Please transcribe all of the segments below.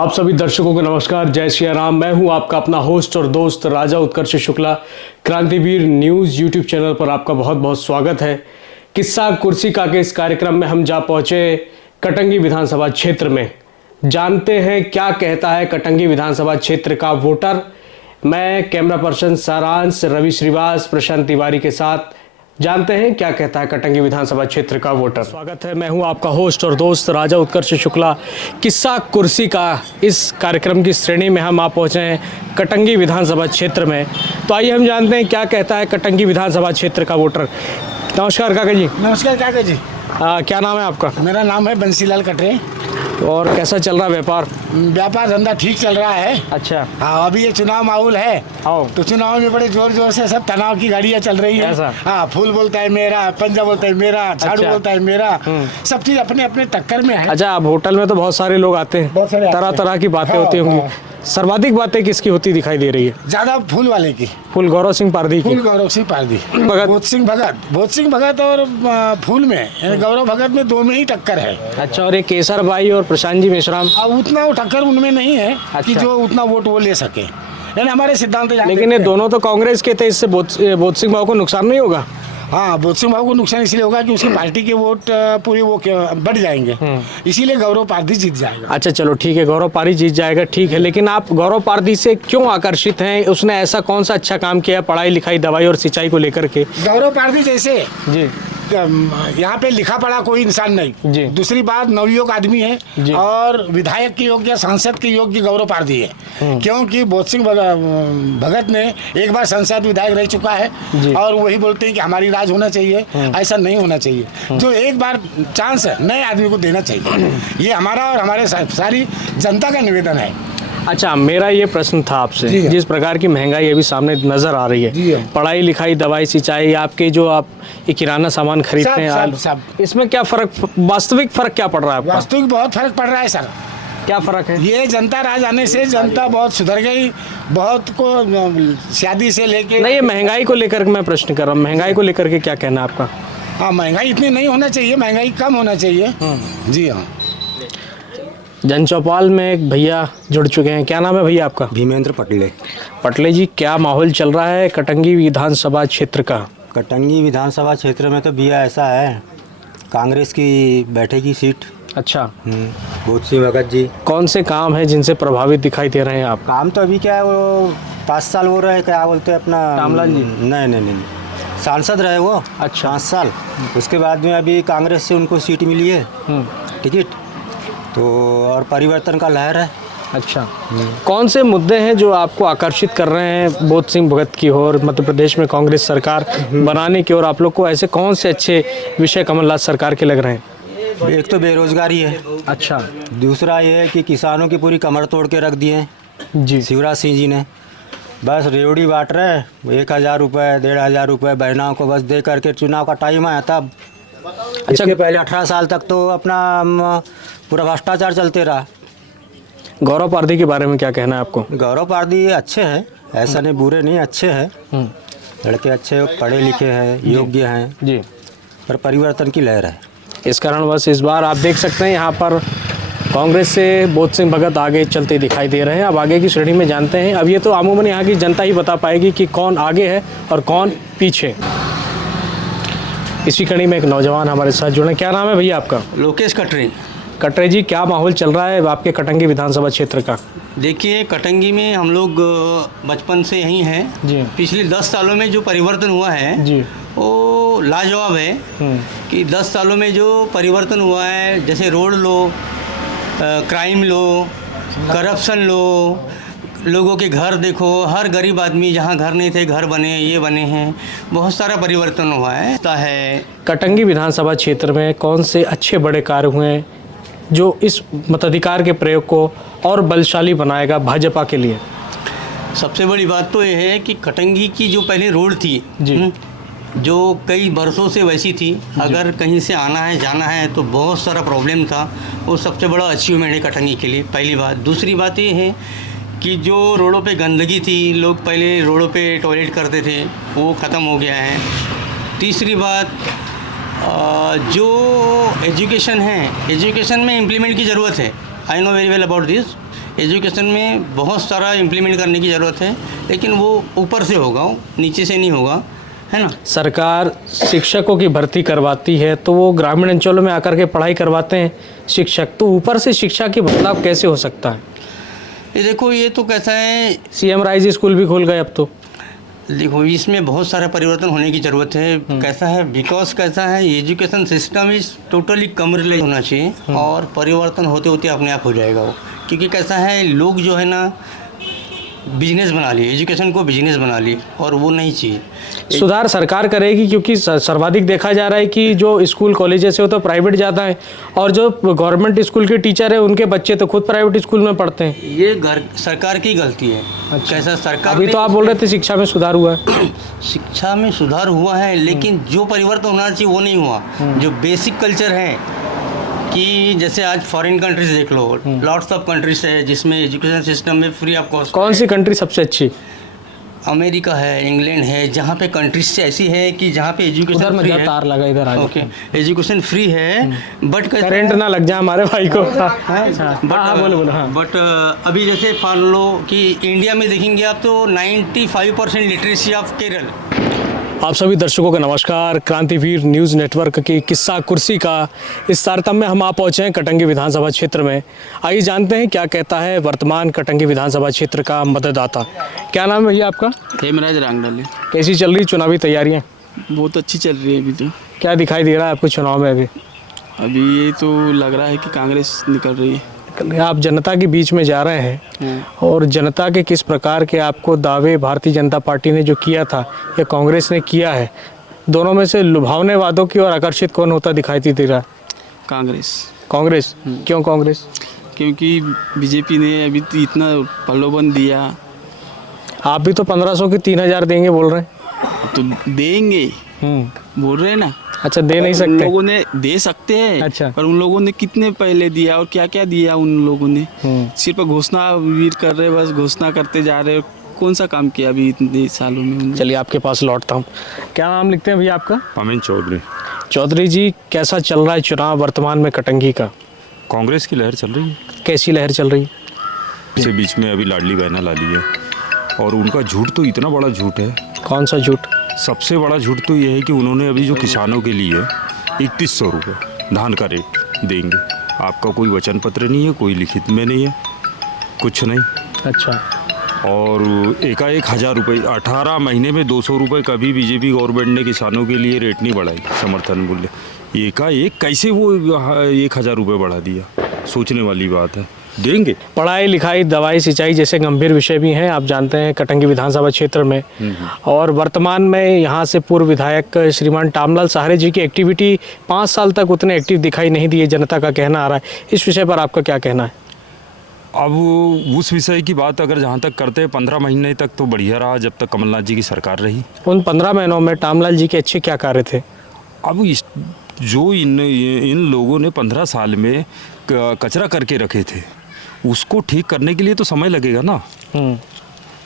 आप सभी दर्शकों को नमस्कार, जय श्री राम। मैं हूं आपका अपना होस्ट और दोस्त राजा उत्कर्ष शुक्ला। क्रांतिवीर न्यूज़ यूट्यूब चैनल पर आपका बहुत बहुत स्वागत है। किस्सा कुर्सी का के इस कार्यक्रम में हम जा पहुंचे कटंगी विधानसभा क्षेत्र में। जानते हैं क्या कहता है कटंगी विधानसभा क्षेत्र का वोटर। मैं कैमरा पर्सन सारांश, रवि श्रीवास, प्रशांत तिवारी के साथ जानते हैं क्या कहता है कटंगी विधानसभा क्षेत्र का वोटर। स्वागत है, मैं हूं आपका होस्ट और दोस्त राजा उत्कर्ष शुक्ला। किस्सा कुर्सी का इस कार्यक्रम की श्रेणी में हम आप पहुंचे हैं कटंगी विधानसभा क्षेत्र में। तो आइए हम जानते हैं क्या कहता है कटंगी विधानसभा क्षेत्र का वोटर। नमस्कार काका जी। नमस्कार काका जी। क्या नाम है आपका? मेरा नाम है बंसीलाल कटरे। और कैसा चल रहा है व्यापार? व्यापार धंधा ठीक चल रहा है। अच्छा। हाँ, अभी ये चुनाव माहौल है तो चुनाव में बड़े जोर जोर से सब तनाव की गाड़ियाँ चल रही है। हाँ, फूल बोलता है मेरा, पंजा बोलता है मेरा, झाड़ू बोलता है मेरा, सब चीज अपने अपने टक्कर में है। अच्छा, अब होटल में तो बहुत सारे लोग आते हैं, तरह तरह की बातें होती होंगी। सर्वाधिक बातें किसकी होती दिखाई दे रही है? ज्यादा फूल वाले की, फूल गौरव सिंह पारदी की। फूल गौरव सिंह पारदी, भोत सिंह भगत और फूल में गौरव भगत में दो में ही टक्कर है। अच्छा। और ये केसर भाई और प्रशांत जी मेश्राम, उतना वो टक्कर उनमें नहीं है कि जो उतना वोट वो ले सके, यानी हमारे सिद्धांत। लेकिन ये दोनों तो कांग्रेस के थे, इससे बोध सिंह भाव को नुकसान नहीं होगा? हाँ, बोध सिंह भाव को नुकसान इसलिए होगा कि उसकी पार्टी के वोट पूरे वो बढ़ जाएंगे, इसीलिए गौरव पारदी जीत जाएगा। अच्छा चलो ठीक है, गौरव पारदी जीत जाएगा, ठीक है। लेकिन आप गौरव पारदी से क्यों आकर्षित हैं? उसने ऐसा कौन सा अच्छा काम किया पढ़ाई लिखाई, दवाई और सिंचाई को लेकर के? गौरव पारदी जैसे जी, यहाँ पे लिखा पढ़ा कोई इंसान नहीं जी। दूसरी बात, नवयुवक आदमी है और विधायक के योग्य, सांसद के योग्य गौरव पारदी है, क्योंकि बोध सिंह भगत ने एक बार सांसद विधायक रह चुका है और वही बोलते हैं कि हमारी राज होना चाहिए। ऐसा नहीं होना चाहिए, जो एक बार चांस है नए आदमी को देना चाहिए। ये हमारा और हमारे सारी जनता का निवेदन है। अच्छा, मेरा ये प्रश्न था आपसे, जिस प्रकार की महंगाई अभी सामने नजर आ रही है, पढ़ाई लिखाई, दवाई, सिंचाई, आपके जो आप ये किराना सामान खरीदते हैं, सब इसमें क्या फर्क, वास्तविक फर्क क्या पड़ रहा है? वास्तविक बहुत फर्क पड़ रहा है सर। क्या फर्क है? ये जनता राज आने से जनता बहुत सुधर गई, बहुत को शादी से लेके। नहीं, ये महंगाई को लेकर मैं प्रश्न कर रहा हूँ, महंगाई को लेकर के क्या कहना है आपका? हाँ, महंगाई इतनी नहीं होना चाहिए, महंगाई कम होना चाहिए। जी हाँ। जनचौपाल में एक भैया जुड़ चुके हैं, क्या नाम है भैया आपका? भीमेंद्र पटले। पटले जी, क्या माहौल चल रहा है कटंगी विधानसभा क्षेत्र का? कटंगी विधानसभा क्षेत्र में तो भैया ऐसा है, कांग्रेस की बैठेगी सीट। अच्छा। बोध सिंह भगत जी। कौन से काम है जिनसे प्रभावित दिखाई दे रहे हैं आप? काम तो अभी क्या है, वो 5 साल वो रहे, क्या बोलते हैं अपना, रामलाल जी? नहीं, सांसद रहे वो। अच्छा। 5 साल। उसके बाद में अभी कांग्रेस से उनको सीट मिली है, टिकट तो, और परिवर्तन का लहर है। अच्छा। कौन से मुद्दे हैं जो आपको आकर्षित कर रहे हैं बोध सिंह भगत की ओर, मध्य प्रदेश में कांग्रेस सरकार बनाने की ओर? आप लोग को ऐसे कौन से अच्छे विषय कमलनाथ सरकार के लग रहे हैं? एक तो बेरोजगारी है। अच्छा। दूसरा ये है कि किसानों की पूरी कमर तोड़ के रख दिए जी शिवराज सिंह जी ने। बस रेवड़ी बांट रहे, 1,000 रुपये, 1,500 रुपये बहनों को बस दे करके चुनाव का टाइम आया तब। अच्छा, इसके पहले 18 साल तक तो अपना पूरा भ्रष्टाचार चलते रहा। गौरव पारदी के बारे में क्या कहना है आपको? गौरव पारदी अच्छे हैं, ऐसा नहीं, बुरे नहीं, अच्छे हैं, लड़के अच्छे, पढ़े लिखे हैं, योग्य हैं जी, पर परिवर्तन की लहर है। इस कारण बस इस बार आप देख सकते हैं यहाँ पर कांग्रेस से बोध सिंह भगत आगे चलते दिखाई दे रहे हैं। अब आगे की श्रेणी में जानते हैं, अब ये तो अमूमन यहाँ की जनता ही बता पाएगी कि कौन आगे है और कौन पीछे। इसी कड़ी में एक नौजवान हमारे साथ जुड़े। क्या नाम है भैया आपका? लोकेश कटरे। कटरे जी, क्या माहौल चल रहा है आपके कटंगी विधानसभा क्षेत्र का? देखिए, कटंगी में हम लोग बचपन से यहीं हैं जी। पिछले 10 सालों में जो परिवर्तन हुआ है जी, वो लाजवाब है। कि 10 सालों में जो परिवर्तन हुआ है, जैसे रोड लो, क्राइम लो, करप्शन लो, लोगों के घर देखो, हर गरीब आदमी जहाँ घर नहीं थे घर बने, ये बने हैं, बहुत सारा परिवर्तन हुआ है। कटंगी विधानसभा क्षेत्र में कौन से अच्छे बड़े कार्य हुए हैं जो इस मताधिकार के प्रयोग को और बलशाली बनाएगा भाजपा के लिए? सबसे बड़ी बात तो ये है कि कटंगी की जो पहले रोड थी जी, जो कई बरसों से वैसी थी, अगर कहीं से आना है जाना है तो बहुत सारा प्रॉब्लम था, वो सबसे बड़ा अचीवमेंट है कटंगी के लिए, पहली बात। दूसरी बात ये है कि जो रोडों पे गंदगी थी, लोग पहले रोडों पे टॉयलेट करते थे, वो ख़त्म हो गया है। तीसरी बात, जो एजुकेशन है, एजुकेशन में इम्प्लीमेंट की ज़रूरत है। I know very well about this education में बहुत सारा इम्प्लीमेंट करने की ज़रूरत है, लेकिन वो ऊपर से होगा, नीचे से नहीं होगा, है ना। सरकार शिक्षकों की भर्ती करवाती है तो वो ग्रामीण अंचलों में आकर के पढ़ाई करवाते हैं शिक्षक, तो ऊपर से शिक्षा की बदलाव कैसे हो सकता है? ये देखो, ये तो कैसा है, सीएम राइज स्कूल भी खुल गए अब तो। देखो इसमें बहुत सारा परिवर्तन होने की ज़रूरत है। कैसा है, बिकॉज कैसा है, education system is totally commercialise होना चाहिए और परिवर्तन होते होते अपने आप हो जाएगा वो। क्योंकि कैसा है, लोग जो है ना बिजनेस बना लिए, एजुकेशन को बिजनेस बना लिए, और वो नहीं चाहिए। सुधार सरकार करेगी, क्योंकि सर्वाधिक देखा जा रहा है कि जो स्कूल कॉलेजेस है वो तो प्राइवेट जाता है और जो गवर्नमेंट स्कूल के टीचर है उनके बच्चे तो खुद प्राइवेट स्कूल में पढ़ते हैं। ये सरकार की गलती है। अच्छा। कैसा, सरकार अभी तो आप बोल रहे थे शिक्षा में सुधार हुआ है। शिक्षा में सुधार हुआ है, लेकिन जो परिवर्तन होना चाहिए वो नहीं हुआ। जो बेसिक कल्चर है कि जैसे आज फॉरेन कंट्रीज देख लो, लॉट्स ऑफ कंट्रीज है जिसमें एजुकेशन सिस्टम में फ्री ऑफ कॉस्ट। कौन सी कंट्री सबसे अच्छी? अमेरिका है, इंग्लैंड है, जहाँ पे कंट्रीज ऐसी है कि जहाँ पे एजुकेशन फ्री है। तार लगा इधर आगे। ओके, एजुकेशन फ्री है, बट करंट ना लग जाए हमारे भाई को। बोलो। बट अभी जैसे मान लो कि इंडिया में देखेंगे आप तो 95% लिटरेसी ऑफ केरल। आप सभी दर्शकों का नमस्कार। क्रांतिवीर न्यूज़ नेटवर्क की किस्सा कुर्सी का इस तारतम्य में हम आ पहुँचे हैं कटंगी विधानसभा क्षेत्र में। आइए जानते हैं क्या कहता है वर्तमान कटंगी विधानसभा क्षेत्र का मतदाता। क्या नाम है भैया आपका? हेमराज रांगडाले। कैसी चल रही चुनावी तैयारियाँ? बहुत अच्छी चल रही है अभी तो। क्या दिखाई दे रहा है आपको चुनाव में अभी? अभी ये तो लग रहा है कि कांग्रेस निकल रही है। आप जनता के बीच में जा रहे हैं और जनता के किस प्रकार के आपको दावे भारतीय जनता पार्टी ने जो किया था या कांग्रेस ने किया है, दोनों में से लुभावने वादों की ओर आकर्षित कौन होता दिखाई दे रहा है? कांग्रेस। कांग्रेस? क्यों कांग्रेस? क्योंकि बीजेपी ने अभी तो इतना प्रलोभन दिया। आप भी तो 1500 की 3000 देंगे बोल रहे हैं। तो देंगे बोल रहे हैं ना। अच्छा, दे नहीं उन सकते? लोगों ने दे सकते हैं। अच्छा। पर उन लोगों ने कितने पहले दिया और क्या क्या दिया उन लोगों ने। सिर्फ घोषणा वीर कर रहे, बस घोषणा करते जा रहे। कौन सा काम किया अभी इतने सालों में? चलिए आपके पास लौटता हूँ। क्या नाम लिखते हैं भैया आपका? अमीन चौधरी। चौधरी जी, कैसा चल रहा है चुनाव वर्तमान में कटंगी का? कांग्रेस की लहर चल रही है। कैसी लहर चल रही है? इसे बीच में अभी लाडली बहना ला ली है और उनका झूठ तो इतना बड़ा झूठ है। कौन सा झूठ? सबसे बड़ा झूठ तो ये है कि उन्होंने अभी जो किसानों के लिए 3100 रुपये धान का रेट देंगे। आपका कोई वचन पत्र नहीं है, कोई लिखित में नहीं है, कुछ नहीं। अच्छा। और एकाएक 1000 रुपये, 18 महीने में 200 रुपये कभी बीजेपी गवर्नमेंट ने किसानों के लिए रेट नहीं बढ़ाई, समर्थन मूल्य। एकाएक कैसे वो 1000 रुपये बढ़ा दिया, सोचने वाली बात है। देंगे। पढ़ाई लिखाई, दवाई, सिंचाई जैसे गंभीर विषय भी हैं, आप जानते हैं कटंगी विधानसभा क्षेत्र में। और वर्तमान में यहाँ से पूर्व विधायक श्रीमान टामलाल सहारे जी की एक्टिविटी 5 साल तक उतने एक्टिव दिखाई नहीं दिए, जनता का कहना आ रहा है। इस विषय पर आपका क्या कहना है? अब उस विषय की बात अगर जहाँ तक करते हैं, 15 महीने तक तो बढ़िया रहा जब तक कमलनाथ जी की सरकार रही। उन 15 महीनों में टामलाल जी के अच्छे क्या कार्य थे? अब जो इन लोगों ने 15 साल में कचरा करके रखे थे, उसको ठीक करने के लिए तो समय लगेगा ना।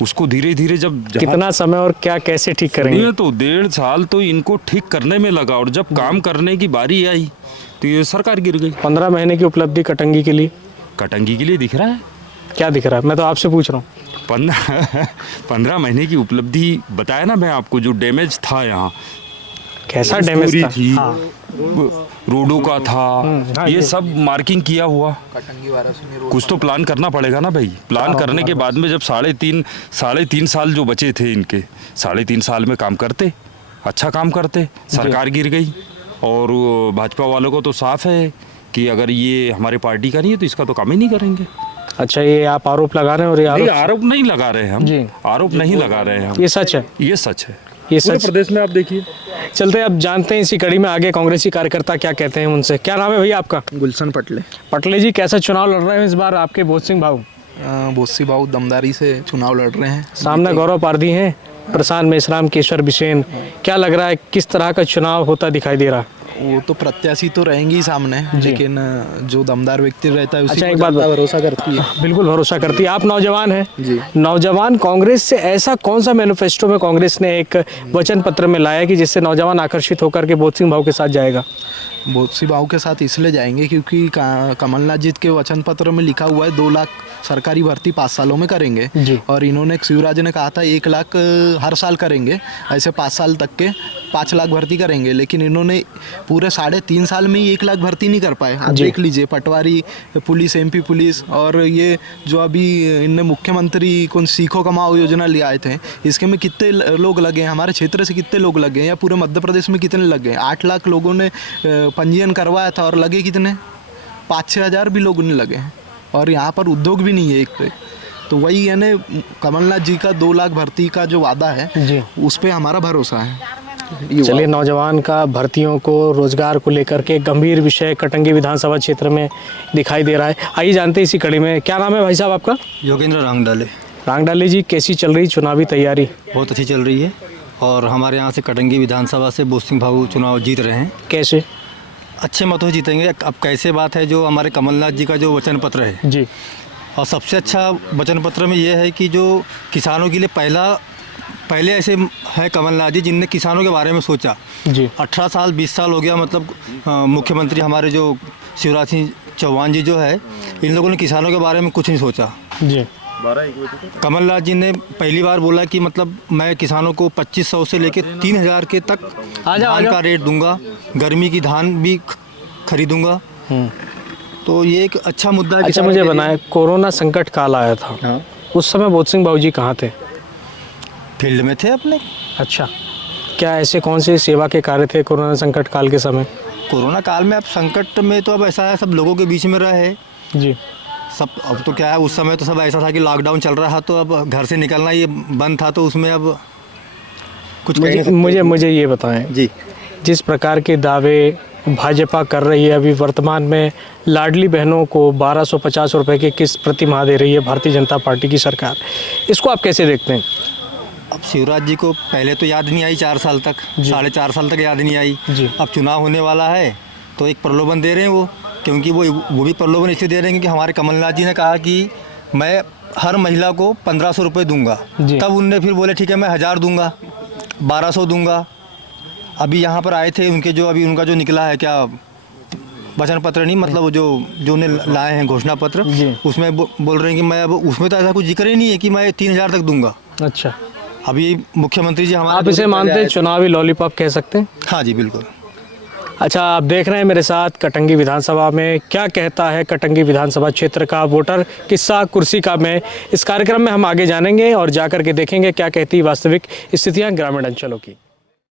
उसको धीरे धीरे जब कितना समय और क्या कैसे ठीक करेंगे? तो 1.5 साल तो इनको ठीक करने में लगा और जब काम करने की बारी आई तो ये सरकार गिर गई। 15 महीने की उपलब्धि कटंगी के लिए? कटंगी के लिए दिख रहा है। क्या दिख रहा है? मैं तो आपसे पूछ रहा हूँ। 15 महीने की उपलब्धि बताया ना मैं आपको। जो डैमेज था यहाँ, कैसा डैमेज था? थी, हाँ। रोडों का था। हाँ, ये सब मार्किंग किया हुआ। कुछ तो प्लान करना पड़ेगा ना भाई। प्लान करने के बाद में जब 3.5 साल जो बचे थे इनके, 3.5 साल में काम करते, अच्छा काम करते, सरकार गिर गई। और भाजपा वालों को तो साफ है कि अगर ये हमारे पार्टी का नहीं है तो इसका तो काम ही नहीं करेंगे। अच्छा, ये आप आरोप लगा रहे हैं? और ये आरोप नहीं लगा रहे हैं हम जी। आरोप नहीं लगा रहे हैं हम। ये सच है? ये सच है। ये पूरे सच प्रदेश में आप देखिए। चलते हैं, अब जानते हैं इसी कड़ी में आगे कांग्रेसी कार्यकर्ता क्या कहते हैं उनसे। क्या नाम है भैया आपका? गुलशन पटले। पटले जी, कैसा चुनाव लड़ रहे हैं इस बार आपके बोध सिंह भाऊ? बोध सिंह भाऊ दमदारी से चुनाव लड़ रहे हैं। सामने गौरव पारधी हैं, प्रशांत मेश्राम, केशवर बिसेन। क्या लग रहा है किस तरह का चुनाव होता दिखाई दे रहा है? वो तो प्रत्याशी तो रहेंगी ही सामने, लेकिन जो दमदार व्यक्ति रहता है उसी अच्छा, को एक बात जनता भरोसा करती है। बिल्कुल भरोसा करती है। आप नौजवान हैं जी। नौजवान कांग्रेस से ऐसा कौन सा मैनिफेस्टो में कांग्रेस ने एक वचन पत्र में लाया कि जिससे नौजवान आकर्षित होकर के बोध सिंह भाऊ के साथ जाएगा? बोधसी भाव के साथ इसलिए जाएंगे क्योंकि कमलनाथ जी के वचन पत्र में लिखा हुआ है 2 लाख सरकारी भर्ती 5 सालों में करेंगे, और इन्होंने शिवराज ने कहा था 1 लाख हर साल करेंगे, ऐसे 5 साल तक के 5 लाख भर्ती करेंगे, लेकिन इन्होंने पूरे 3.5 साल में ही 1 लाख भर्ती नहीं कर पाए। आप देख लीजिए, पटवारी पुलिस, MP पुलिस, और ये जो अभी इनने मुख्यमंत्री कौन सीखो कमाओ योजना ले आए थे, इसके में कितने लोग लगे हैं, हमारे क्षेत्र से कितने लोग लगे हैं, या पूरे मध्य प्रदेश में कितने लगे हैं? 8 लाख लोगों ने पंजीयन करवाया था और लगे कितने? 5-6 हज़ार भी लोगों ने लगे हैं, और यहाँ पर उद्योग भी नहीं है एक पे। तो वही यानी कमलनाथ जी का 2 लाख भर्ती का जो वादा है उस पे हमारा भरोसा है। चलिए, नौजवान का भर्तियों को, रोजगार को लेकर के गंभीर विषय कटंगी विधानसभा क्षेत्र में दिखाई दे रहा है। आइए जानते हैं इसी कड़ी में। क्या नाम है भाई साहब आपका? योगेंद्र रांगडाले। रांगडाले जी, कैसी चल रही चुनावी तैयारी? बहुत अच्छी चल रही है, और हमारे यहाँ से कटंगी विधानसभा से बोध सिंह भाऊ चुनाव जीत रहे हैं। कैसे? अच्छे मतों से जीतेंगे। अब कैसे बात है, जो हमारे कमलनाथ जी का जो वचन पत्र है जी, और सबसे अच्छा वचन पत्र में ये है कि जो किसानों के लिए पहले ऐसे है कमलनाथ जी जिनने किसानों के बारे में सोचा। जी, 18 साल 20 साल हो गया, मतलब मुख्यमंत्री हमारे जो शिवराज सिंह चौहान जी जो है, इन लोगों ने किसानों के बारे में कुछ नहीं सोचा। जी, कमलनाथ जी ने पहली बार बोला कि मतलब मैं किसानों को 2500 से लेकर 3000 के तक धान का रेट दूंगा, गर्मी की धान भी खरीदूंगा। तो ये एक अच्छा मुद्दा है। अच्छा, मुझे बनाए, कोरोना संकट काल आया था, उस समय बोध सिंह भाऊ जी कहाँ थे? फील्ड में थे अपने। अच्छा, क्या ऐसे कौन से सेवा के कार्य थे कोरोना संकट काल के समय? कोरोना काल में अब संकट में तो अब ऐसा है, सब लोगों के बीच में रहे जी, सब। अब तो क्या है, उस समय तो सब ऐसा था कि लॉकडाउन चल रहा था, तो अब घर से निकलना ये बंद था, तो उसमें अब कुछ मुझे ये बताएं जी, जिस प्रकार के दावे भाजपा कर रही है, अभी वर्तमान में लाडली बहनों को 1250 रुपये की किस्त प्रति माह दे रही है भारतीय जनता पार्टी की सरकार, इसको आप कैसे देखते हैं? अब शिवराज जी को पहले तो याद नहीं आई 4 साल तक, 4.5 साल तक याद नहीं आई। अब चुनाव होने वाला है तो एक प्रलोभन दे रहे हैं वो, क्योंकि वो भी प्रलोभन इसलिए दे रहे हैं कि हमारे कमलनाथ जी ने कहा कि मैं हर महिला को 1500 रुपये दूंगा। तब उनने फिर बोले ठीक है मैं 1000 दूंगा, 1200 दूंगा। अभी यहाँ पर आए थे उनके जो अभी उनका जो निकला है, क्या वचन पत्र नहीं, मतलब जो उन्हें लाए हैं घोषणा पत्र, उसमें बोल रहे हैं कि मैं अब उसमें तो ऐसा कुछ जिक्र ही नहीं है कि मैं 3000 तक दूंगा। अच्छा, अभी मुख्यमंत्री जी हमारे, आप इसे मानते हैं चुनावी लॉलीपॉप कह सकते हैं? हाँ जी बिल्कुल। अच्छा, आप देख रहे हैं मेरे साथ कटंगी विधानसभा में क्या कहता है कटंगी विधानसभा क्षेत्र का वोटर, किस्सा कुर्सी का में। इस कार्यक्रम में हम आगे जानेंगे और जाकर के देखेंगे क्या कहती वास्तविक स्थितियां ग्रामीण अंचलों की।